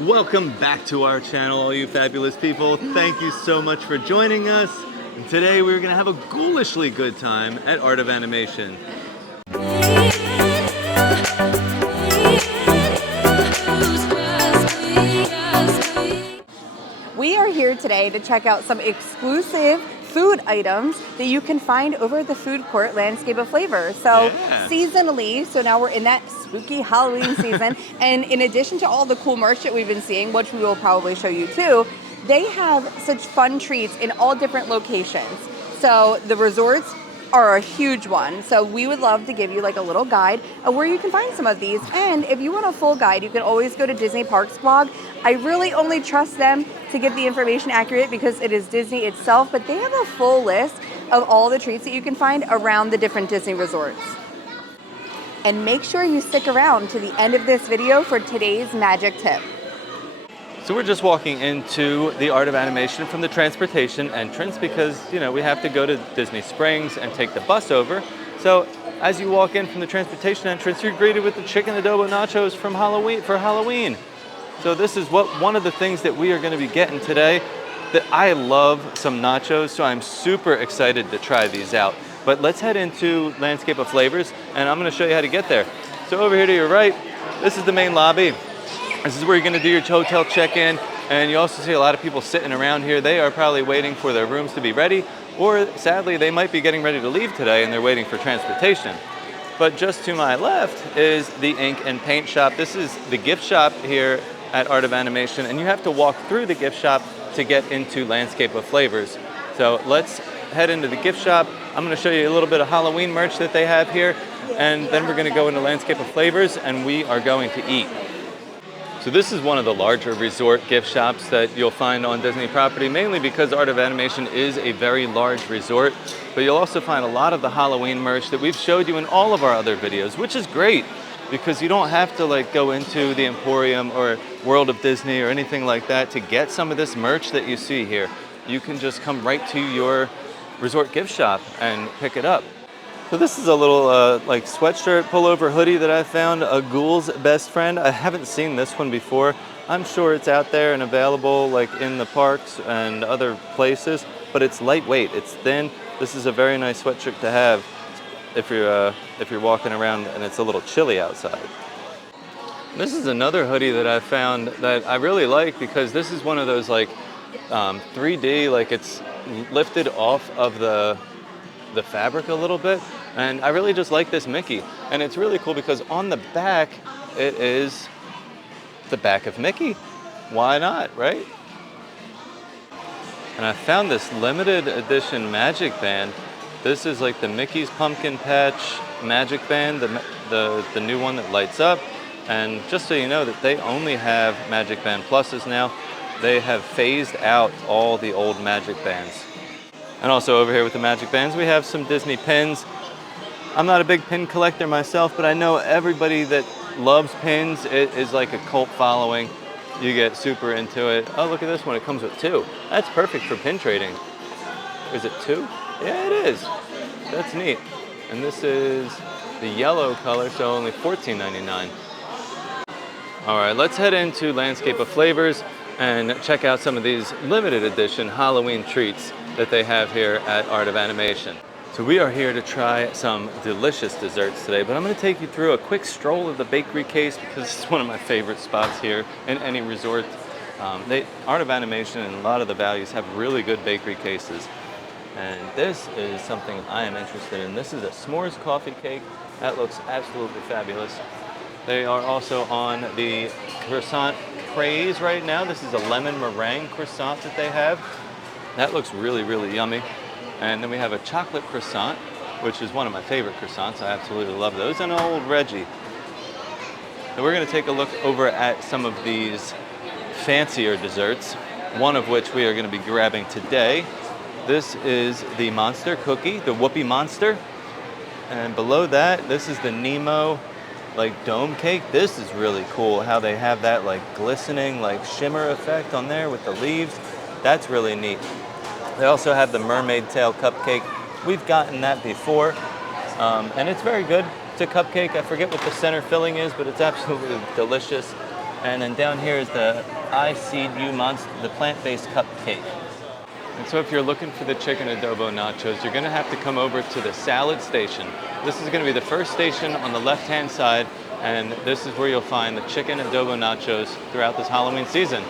Welcome back to our channel, all you fabulous people. Thank you so much for joining us. And today we're gonna have a ghoulishly good time at Art of Animation. We are here today to check out some exclusive food items that you can find over at the food court Landscape of Flavor. So seasonally, so now we're in that spooky Halloween season, and in addition to all the cool merch that we've been seeing, which we will probably show you too, they have such fun treats in all different locations. So the resorts are a huge one. So we would love to give you like a little guide of where you can find some of these. And if you want a full guide, you can always go to Disney Parks blog. I really only trust them to get the information accurate because it is Disney itself, but they have a full list of all the treats that you can find around the different Disney resorts. And make sure you stick around to the end of this video for today's magic tip. So we're just walking into the Art of Animation from the transportation entrance because, you know, we have to go to Disney Springs and take the bus over. So as you walk in from the transportation entrance, you're greeted with the chicken adobo nachos from Halloween. So this is one of the things that we are going to be getting today. That I love some nachos, so I'm super excited to try these out. But let's head into Landscape of Flavors, and I'm going to show you how to get there. So over here to your right, this is the main lobby. This is where you're going to do your hotel check-in, and you also see a lot of people sitting around here. They are probably waiting for their rooms to be ready, or sadly, they might be getting ready to leave today and they're waiting for transportation. But just to my left is the ink and paint shop. This is the gift shop here at Art of Animation, and you have to walk through the gift shop to get into Landscape of Flavors. So let's head into the gift shop. I'm going to show you a little bit of Halloween merch that they have here, and then we're going to go into Landscape of Flavors, and we are going to eat. So this is one of the larger resort gift shops that you'll find on Disney property, mainly because Art of Animation is a very large resort. But you'll also find a lot of the Halloween merch that we've showed you in all of our other videos, which is great because you don't have to like go into the Emporium or World of Disney or anything like that to get some of this merch that you see here. You can just come right to your resort gift shop and pick it up. So this is a little like sweatshirt pullover hoodie that I found, a ghoul's best friend. I haven't seen this one before. I'm sure it's out there and available like in the parks and other places, but it's lightweight, it's thin. This is a very nice sweatshirt to have if you're walking around and it's a little chilly outside. This is another hoodie that I found that I really like because this is one of those like 3D, like it's lifted off of the fabric a little bit, and I really just like this Mickey. And it's really cool because on the back it is the back of Mickey. Why not, right? And I found this limited edition magic band. This is like the Mickey's Pumpkin Patch magic band, the new one that lights up. And just so you know that they only have Magic Band Pluses now. They have phased out all the old magic bands. And also over here with the magic bands, we have some Disney pins. I'm not a big pin collector myself, but I know everybody that loves pins. It is like a cult following. You get super into it. Oh, look at this one, it comes with 2. That's perfect for pin trading. Is it 2? Yeah, it is. That's neat. And this is the yellow color, so only $14.99. All right, let's head into Landscape of Flavors and check out some of these limited edition Halloween treats that they have here at Art of Animation. So we are here to try some delicious desserts today, but I'm going to take you through a quick stroll of the bakery case because it's one of my favorite spots here in any resort. Art of Animation and a lot of the values have really good bakery cases. And this is something I am interested in. This is a s'mores coffee cake. That looks absolutely fabulous. They are also on the croissant craze right now. This is a lemon meringue croissant that they have. That looks really, really yummy. And then we have a chocolate croissant, which is one of my favorite croissants. I absolutely love those. And an old Reggie. So we're going to take a look over at some of these fancier desserts, one of which we are going to be grabbing today. This is the Monster Cookie, the Whoopie Monster. And below that, this is the Nemo like dome cake. This is really cool how they have that like glistening like shimmer effect on there with the leaves. That's really neat. They also have the mermaid tail cupcake. We've gotten that before, and it's very good. It's a cupcake. I forget what the center filling is, but it's absolutely delicious. And then down here is the I Seed You Monster, the plant-based cupcake. And so if you're looking for the chicken adobo nachos, you're gonna have to come over to the salad station. This is gonna be the first station on the left-hand side, and this is where you'll find the chicken adobo nachos throughout this Halloween season.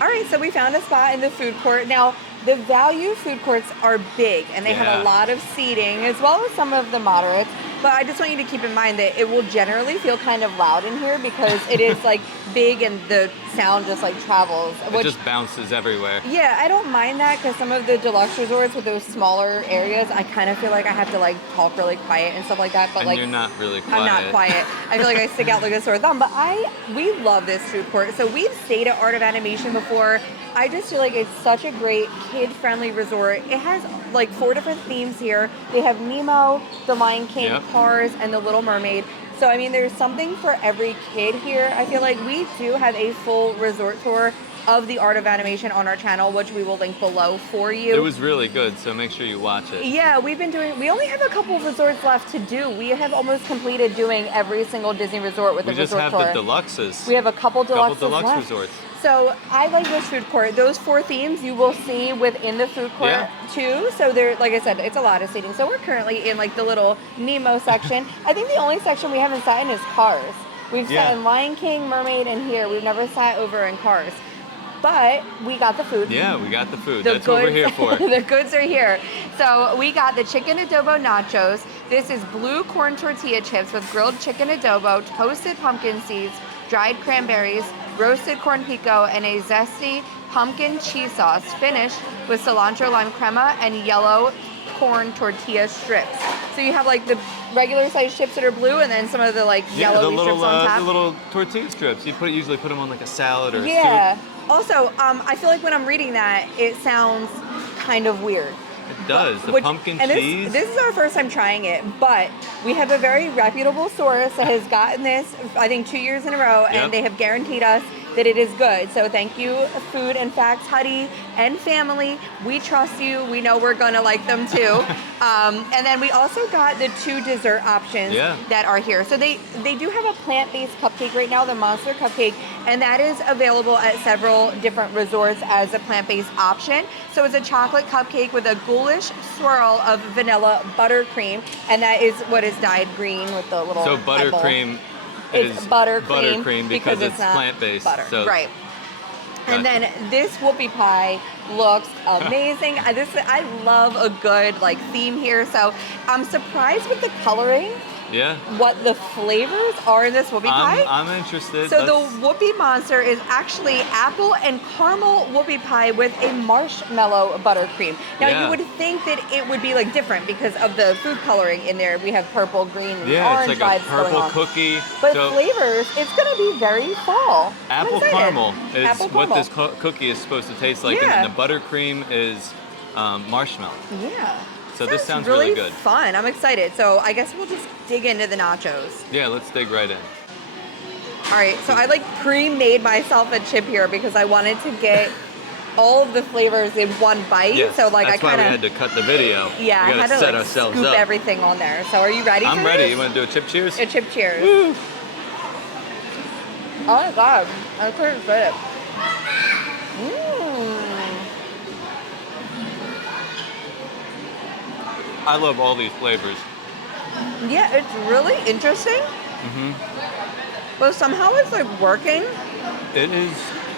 All right, so we found a spot in the food court. Now, the value food courts are big, and they have a lot of seating, as well as some of the moderates. But I just want you to keep in mind that it will generally feel kind of loud in here because it is like big and the sound just like travels. It just bounces everywhere. Yeah, I don't mind that because some of the deluxe resorts with those smaller areas, I kind of feel like I have to like talk really quiet and stuff like that. But and like you're not really quiet. I'm not quiet. I feel like I stick out like a sore thumb. But we love this food court. So we've stayed at Art of Animation before. I just feel like it's such a great kid-friendly resort. It has like 4 different themes here. They have Nemo, the Lion King, Cars, and the Little Mermaid. So I mean, there's something for every kid here. I feel like we do have a full resort tour of the Art of Animation on our channel, which we will link below for you. It was really good, so make sure you watch it. Yeah, we only have a couple of resorts left to do. We have almost completed doing every single Disney resort with the resort tour. We just have the deluxes. We have a couple deluxe resorts. So I like this food court. Those 4 themes you will see within the food court too. So there, like I said, it's a lot of seating. So we're currently in like the little Nemo section. I think the only section we haven't sat in is Cars. We've sat in Lion King, Mermaid, and here. We've never sat over in Cars. But we got the food. Yeah, we got the food. That's what we're here for. The goods are here. So we got the chicken adobo nachos. This is blue corn tortilla chips with grilled chicken adobo, toasted pumpkin seeds, dried cranberries, roasted corn pico, and a zesty pumpkin cheese sauce, finished with cilantro lime crema and yellow corn tortilla strips. So you have like the regular sized chips that are blue, and then some of the like yellow strips on top. The little tortilla strips. You usually put them on like a salad or a soup. Also, I feel like when I'm reading that, it sounds kind of weird. It does. The pumpkin cheese. This is our first time trying it, but we have a very reputable source that has gotten this, I think, 2 years in a row, and they have guaranteed us that it is good. So thank you, Food and Facts Huddy and family. We trust you. We know we're gonna like them too. And then we also got the 2 dessert options that are here. So they do have a plant-based cupcake right now, the Monster Cupcake, and that is available at several different resorts as a plant-based option. So it's a chocolate cupcake with a ghoulish swirl of vanilla buttercream, and that is what is dyed green with the little buttercream. It's buttercream because it's plant-based. So. Right. And then this whoopie pie looks amazing. I love a good like theme here. So I'm surprised with the coloring. Yeah. What the flavors are in this whoopie pie. I'm interested. So the Whoopie Monster is actually apple and caramel whoopie pie with a marshmallow buttercream. Now you would think that it would be like different because of the food coloring in there. We have purple, green, and orange it's like vibes a purple going on. cookie. But flavors, it's going to be very fall. Apple caramel is what this cookie is supposed to taste like, and then the buttercream is marshmallow. Yeah. So this sounds really good. Fun. I'm excited. So I guess we'll just dig into the nachos. Yeah, let's dig right in. All right. So I like pre-made myself a chip here because I wanted to get all of the flavors in one bite. Yes, so like that's why we had to cut the video. Yeah, I had to like scoop everything on there. So are you ready? I'm ready. You want to do a chip cheers? A chip cheers. Woo. Oh my god, I couldn't fit it. I love all these flavors. Yeah, it's really interesting. But somehow it's like working. It is,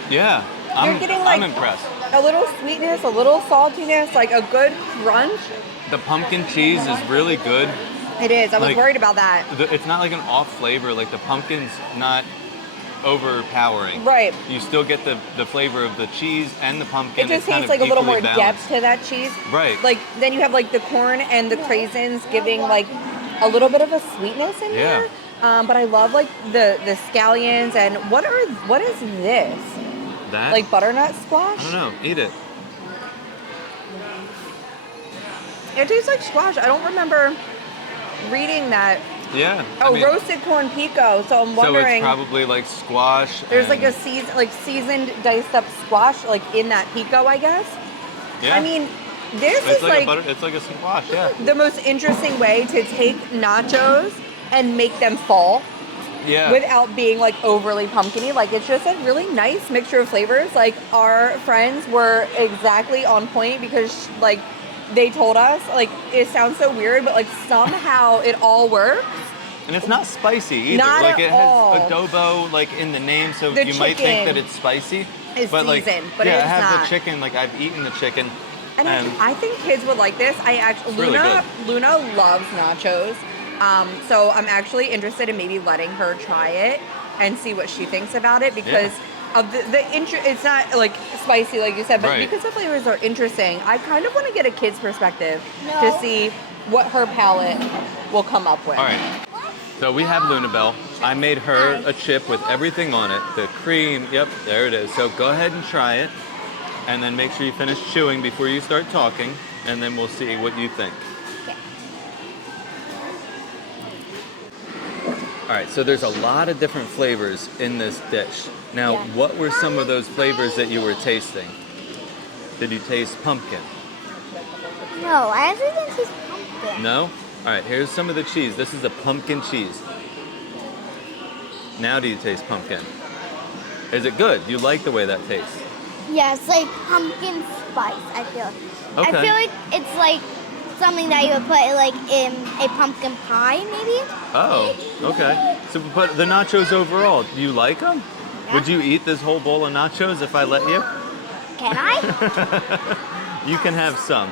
yeah. You're getting like I'm impressed. A little sweetness, a little saltiness, like a good crunch. The pumpkin cheese is really good. It is. I was worried about that. It's not like an off flavor. Like the pumpkin's not overpowering. Right. You still get the flavor of the cheese and the pumpkin. It just tastes like a little more depth to that cheese. Right. Like then you have like the corn and the craisins giving like a little bit of a sweetness in there. But I love like the scallions and what is this? That? Like butternut squash? I don't know. Eat it. It tastes like squash. I don't remember reading that. Yeah. Oh, roasted corn pico. So I'm wondering. So it's probably like squash. There's like a seasoned diced up squash like in that pico, I guess. Yeah. I mean, this it's is like it's like a squash. Yeah. The most interesting way to take nachos and make them fall. Yeah. without being like overly pumpkiny. Like it's just a really nice mixture of flavors. Like our friends were exactly on point because like they told us, like it sounds so weird, but like somehow it all works. And it's not spicy either. Not like at it all. has adobo like in the name, so The you might think chicken that it's spicy. is but like, seasoned, but yeah, it's I have not. the chicken. Like I've eaten the chicken. And I think kids would like this. I actually really Luna loves nachos, so I'm actually interested in maybe letting her try it and see what she thinks about it because of it's not like spicy like you said, but because the flavors are interesting. I kind of want to get a kid's perspective to see what her palate will come up with. All right. So we have Luna Bell. I made her a chip with everything on it. The cream. Yep, there it is. So go ahead and try it. And then make sure you finish chewing before you start talking, and then we'll see what you think. Okay. All right, so there's a lot of different flavors in this dish. Now, what were some of those flavors that you were tasting? Did you taste pumpkin? No, I actually didn't taste pumpkin. No? All right, here's some of the cheese. This is a pumpkin cheese. Now do you taste pumpkin? Is it good? Do you like the way that tastes? Yeah, it's like pumpkin spice, I feel. Okay. I feel like it's like something that you would put like in a pumpkin pie, maybe? Oh, okay. So, but the nachos overall, do you like them? Yeah. Would you eat this whole bowl of nachos if I let you? Can I? You can have some.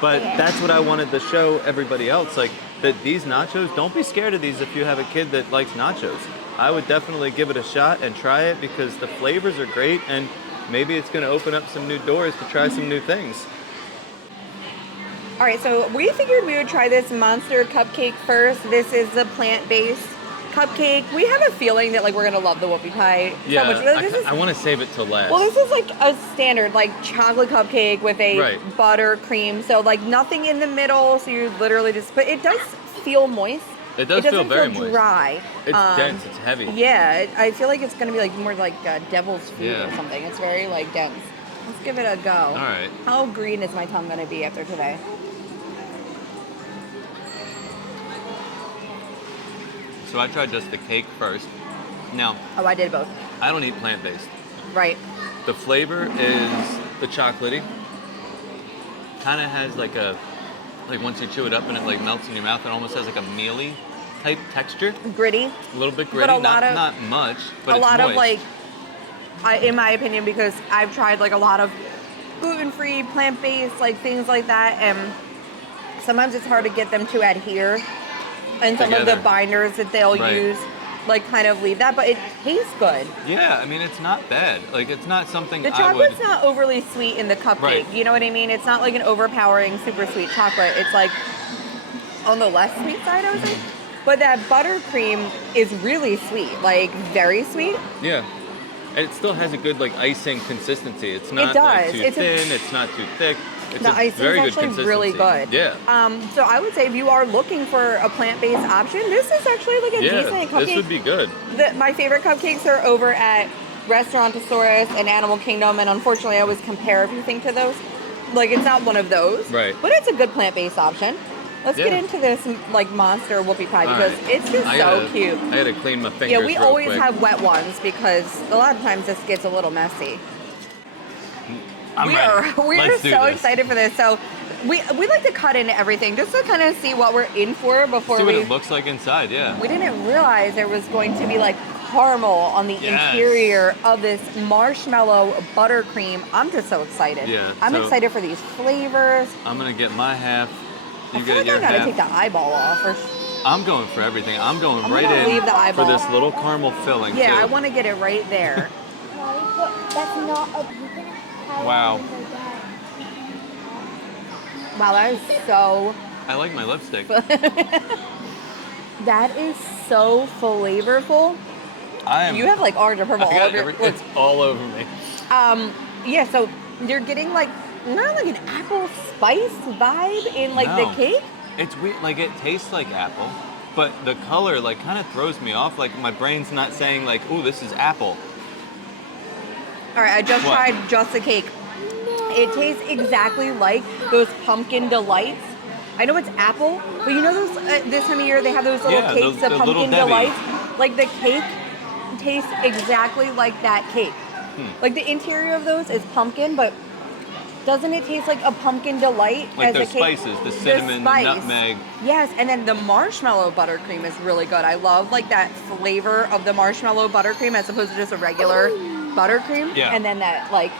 But Okay. that's what I wanted to show everybody else, like that these nachos, don't be scared of these if you have a kid that likes nachos. I would definitely give it a shot and try it because the flavors are great and maybe it's going to open up some new doors to try some new things. All right, so we figured we would try this monster cupcake first. This is the plant-based cupcake. We have a feeling that like we're gonna love the whoopie pie Yeah, so much. I want to save it till last. Well, this is like a standard like chocolate cupcake with a Right. butter cream. So like nothing in the middle. So you literally just, but it does feel moist. It does feel very moist. Dry. It's dense. It's heavy. Yeah, I feel like it's gonna be like more like devil's food Yeah. or something. It's very like dense. Let's give it a go. All right. How green is my tongue gonna be after today? So I tried just the cake first. Now, Oh, I did both. I don't eat plant-based. Right. The flavor is the chocolatey. Kind of has like a, like once you chew it up and it like melts in your mouth, it almost has like a mealy type texture. Gritty. A little bit gritty, not much, but a it's lot moist. of like, in my opinion, because I've tried like a lot of gluten-free, plant-based, like things like that, and sometimes it's hard to get them to adhere. And some of the Together. binders that they'll Right. use, like kind of leave that, but it tastes good. Yeah, I mean it's not bad. Like it's not something The I would. chocolate's not overly sweet in the cupcake. Right. You know what I mean? It's not like an overpowering, super sweet chocolate. It's like on the less sweet side, I would say. But that buttercream is really sweet, like very sweet. Yeah. And it still has a good like icing consistency. It's not does. like too It's thin. It's not too thick. It's The a icing very is good actually consistency. really good. Yeah. So I would say if you are looking for a plant-based option, this is actually like a decent cupcake. This would be good. My favorite cupcakes are over at Restaurantosaurus and Animal Kingdom, and unfortunately I always compare everything to those. Like it's not one of those. Right. But it's a good plant-based option. Let's get into this like monster whoopie pie because it's just so cute. I gotta clean my fingers. Yeah, we real always quick. have wet ones because a lot of times this gets a little messy. I'm we ready. are Let's do so this. excited for this. So we like to cut into everything just to kind of see what we're in for before See what we. it looks like inside. Yeah. We didn't realize there was going to be like caramel on the interior of this marshmallow buttercream. I'm just so excited. Yeah, I'm so- excited for these flavors. I'm gonna get my half. You I feel get like your I gotta half. take the eyeball off. Or, I'm going for everything. I'm going I'm right gonna in leave the for eyeball. this little caramel filling yeah, too. I want to get it right there. That's not a pumpkin pie. Wow. Wow, that is so. I like my lipstick. That is so flavorful. You have like orange or purple all over your. It's all over me. Yeah, so you're getting like not like an apple spice vibe in like the No. cake. It's weird. Like it tastes like apple, but the color like kind of throws me off. Like my brain's not saying like, "Ooh, this is apple." All right, I just What? tried just the cake. It tastes exactly like those pumpkin delights. I know it's apple, but you know those this time of year they have those little Yeah, cakes the of Little pumpkin Debbie. delights. Like the cake tastes exactly like that cake. Like the interior of those is pumpkin, but doesn't it taste like a pumpkin delight Like as those a cake? spices, the cinnamon, the spice. nutmeg. Yes, and then the marshmallow buttercream is really good. I love like that flavor of the marshmallow buttercream as opposed to just a regular buttercream. Yeah. And then that like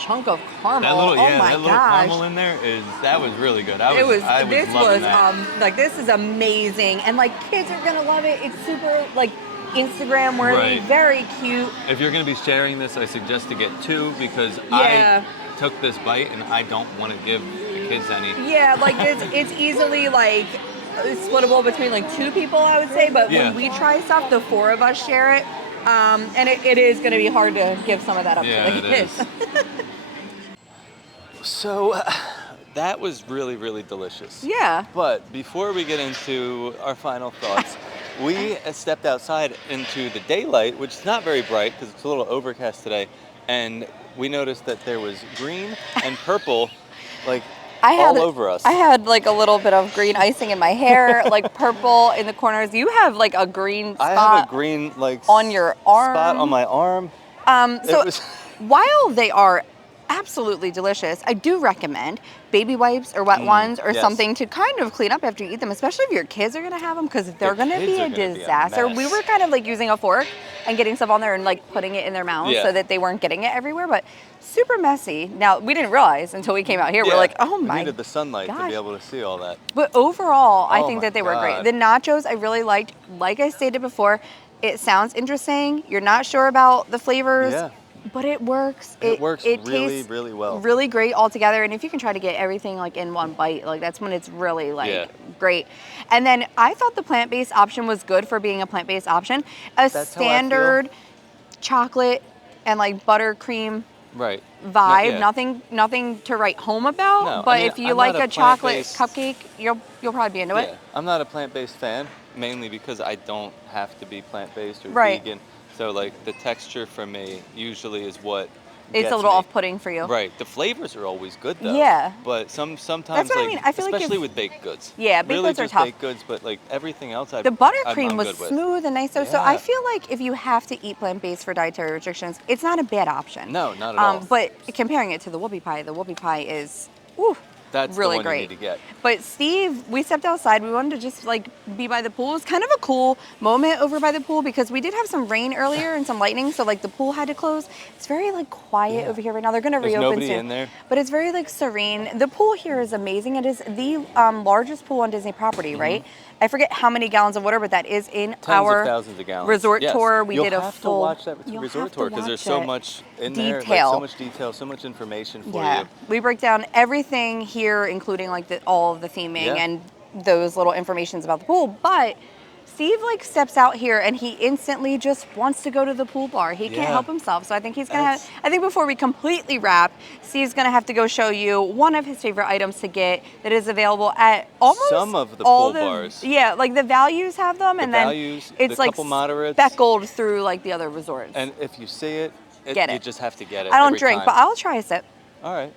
chunk of caramel. That little, oh my that little gosh. caramel in there that was really good. I was this loving was that. like this is amazing, and like kids are gonna love it. It's super like Instagram worthy, Right. very cute. If you're going to be sharing this, I suggest to get 2 because Yeah. I took this bite and I don't want to give the kids any. Yeah, like it's easily like splittable between like 2 people, I would say. But Yeah. when we try stuff, the 4 of us share it, and it is going to be hard to give some of that up Yeah, to the it kids. So that was really, really delicious. Yeah. But before we get into our final thoughts, we stepped outside into the daylight, which is not very bright because it's a little overcast today, and we noticed that there was green and purple, like all over us. I had like a little bit of green icing in my hair, like purple in the corners. You have like a green spot. I have a green like on your arm. spot on my arm. So while they are absolutely delicious, I do recommend baby wipes or wet ones or yes. something to kind of clean up after you eat them, especially if your kids are going to have them, because they're going to kids be are a gonna be a disaster. We mess. were kind of like using a fork and getting stuff on there and like putting it in their mouths Yeah. so that they weren't getting it everywhere, but super messy. Now, we didn't realize until we came out here. Yeah, We're like, oh my we needed the sunlight to gosh. be able to see all that. But overall, I Oh think my that they were great. God. The nachos I really liked. Like I stated before, it sounds interesting. You're not sure about the flavors, Yeah. but it works. It works really, tastes really well. really great all together. And if you can try to get everything like in one bite, like that's when it's really like Yeah. great. And then I thought the plant-based option was good for being a plant-based option. A That's how I standard chocolate and like buttercream Right. vibe, Yeah. nothing to write home about. No, I but mean, if you I'm like not a a chocolate plant-based- cupcake, you'll probably be into Yeah. it. I'm not a plant-based fan, mainly because I don't have to be plant-based or Right. vegan. So like the texture for me usually is what It's gets a little me. off-putting for you. Right. The flavors are always good though. Yeah. But sometimes That's what I like, mean. I feel like especially if- with baked goods. Yeah, baked really goods are just tough. baked goods, but like everything else The I'm buttercream was good with. smooth and nice though, so I Yeah. feel like if you have to eat plant-based for dietary restrictions, it's not a bad option. No, not at all. But comparing it to the whoopie pie is That's really the one great. you need to get. But Steve, we stepped outside. We wanted to just like be by the pool. It was kind of a cool moment over by the pool because we did have some rain earlier and some lightning, so like the pool had to close. It's very like quiet over here right now. They're gonna There's reopen nobody soon. in there. But it's very like serene. The pool here is amazing. It is the largest pool on Disney property, right? I forget how many gallons of water, but that is in Tens our of thousands of gallons. resort Yes. tour. We You'll did a have full. to watch that You'll resort have to tour because there's watch so it. much in there, like Detail. so much detail, so much information for Yeah, you. we break down everything here, including like all of the theming Yeah. and those little informations about the pool. But Steve like steps out here and he instantly just wants to go to the pool bar. He can't Yeah. help himself. So I think he's gonna. That's- I think before we completely wrap, Steve's gonna have to go show you one of his favorite items to get that is available at almost Some of the all pool bars. Yeah, like the values have them, and then values, it's the like couple moderates. speckled through like the other resorts. And if you see it, Get you it. just have to get it. I don't every drink, time. but I'll try a sip. All right.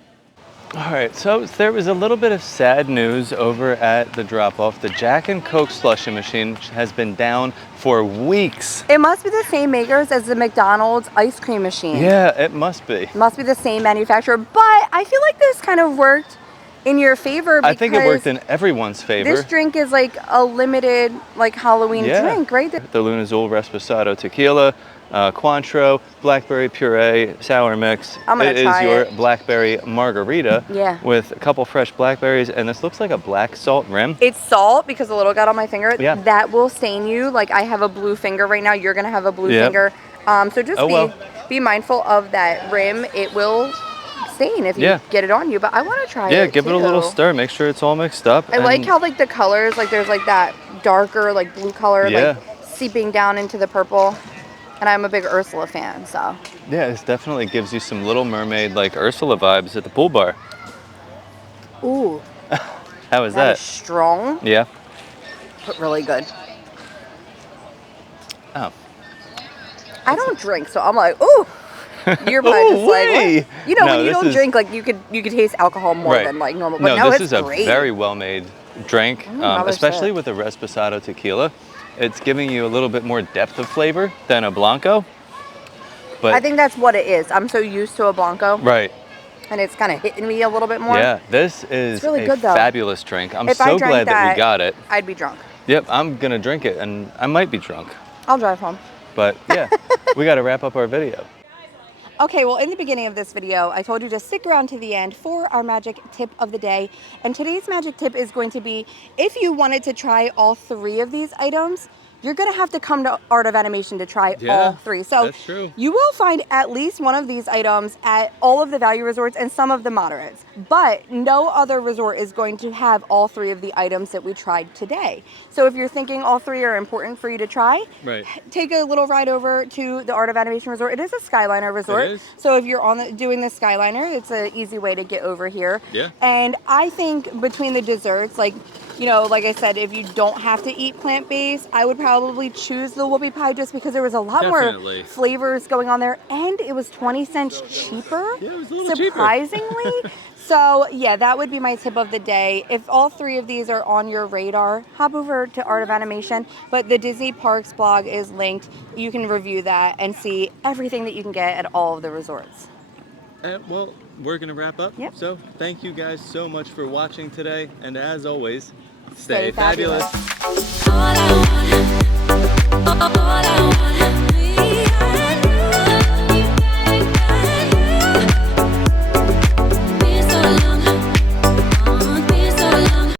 All right, so there was a little bit of sad news over at the drop-off. The Jack and Coke slushie machine has been down for weeks. It must be the same makers as the McDonald's ice cream machine. Yeah, it must be. Must be the same manufacturer, but I feel like this kind of worked in your favor because I think it worked in everyone's favor. this drink is like a limited like Halloween drink, right? The Luna Azul Reposado Tequila, Cointreau, blackberry puree, sour mix. I'm gonna It try is your it. blackberry margarita Yeah. with a couple fresh blackberries, and this looks like a black salt rim. It's salt because the little got on my finger. Yeah. That will stain you. Like I have a blue finger right now. You're gonna have a blue Yep. finger. So just be mindful of that rim. It will stain if you get it on you. But I want to try it. Yeah, give it a little too. stir. Make sure it's all mixed up. I like and- how like the colors, like there's like that darker like blue color like seeping down into the purple. And I'm a big Ursula fan, so. Yeah, it definitely gives you some Little Mermaid like Ursula vibes at the pool bar. Ooh, How is that that? is strong, Yeah. but really good. Oh. I don't drink, so I'm like, ooh. You're probably just like, Ooh-wee. what? You know, No, when you this don't is- drink, like you could taste alcohol more Right. than like normal. But No, no, this it's is a great. very well made drink, another especially sip. with the Reposado Tequila. it's giving you a little bit more depth of flavor than a Blanco. But I think that's what it is. I'm so used to a Blanco. right. And it's kind of hitting me a little bit more. Yeah, this is really a good, though. fabulous drink. I'm If I so drank glad that we that, got it. I'd be drunk. Yep, I'm gonna drink it, and I might be drunk. I'll drive home. But yeah, we got to wrap up our video. Okay, well, in the beginning of this video, I told you to stick around to the end for our magic tip of the day. And today's magic tip is going to be, if you wanted to try all 3 of these items, you're gonna have to come to Art of Animation to try all 3. So that's true. You will find at least one of these items at all of the value resorts and some of the moderates. But no other resort is going to have all 3 of the items that we tried today. So if you're thinking all 3 are important for you to try, Right. take a little ride over to the Art of Animation Resort. It is a Skyliner resort. It is. So if you're doing the Skyliner, it's an easy way to get over here. Yeah. And I think between the desserts, like, you know, like I said, if you don't have to eat plant-based, I would probably choose the whoopie pie just because there was a lot Definitely. more flavors going on there, and it was 20 cents cheaper. Yeah, it was a little surprisingly. So yeah, that would be my tip of the day. If all 3 of these are on your radar, hop over to Art of Animation. But the Disney Parks blog is linked. You can review that and see everything that you can get at all of the resorts. Well, we're gonna wrap up. Yep. So thank you guys so much for watching today, and as always, Stay stay fabulous. fabulous. All I want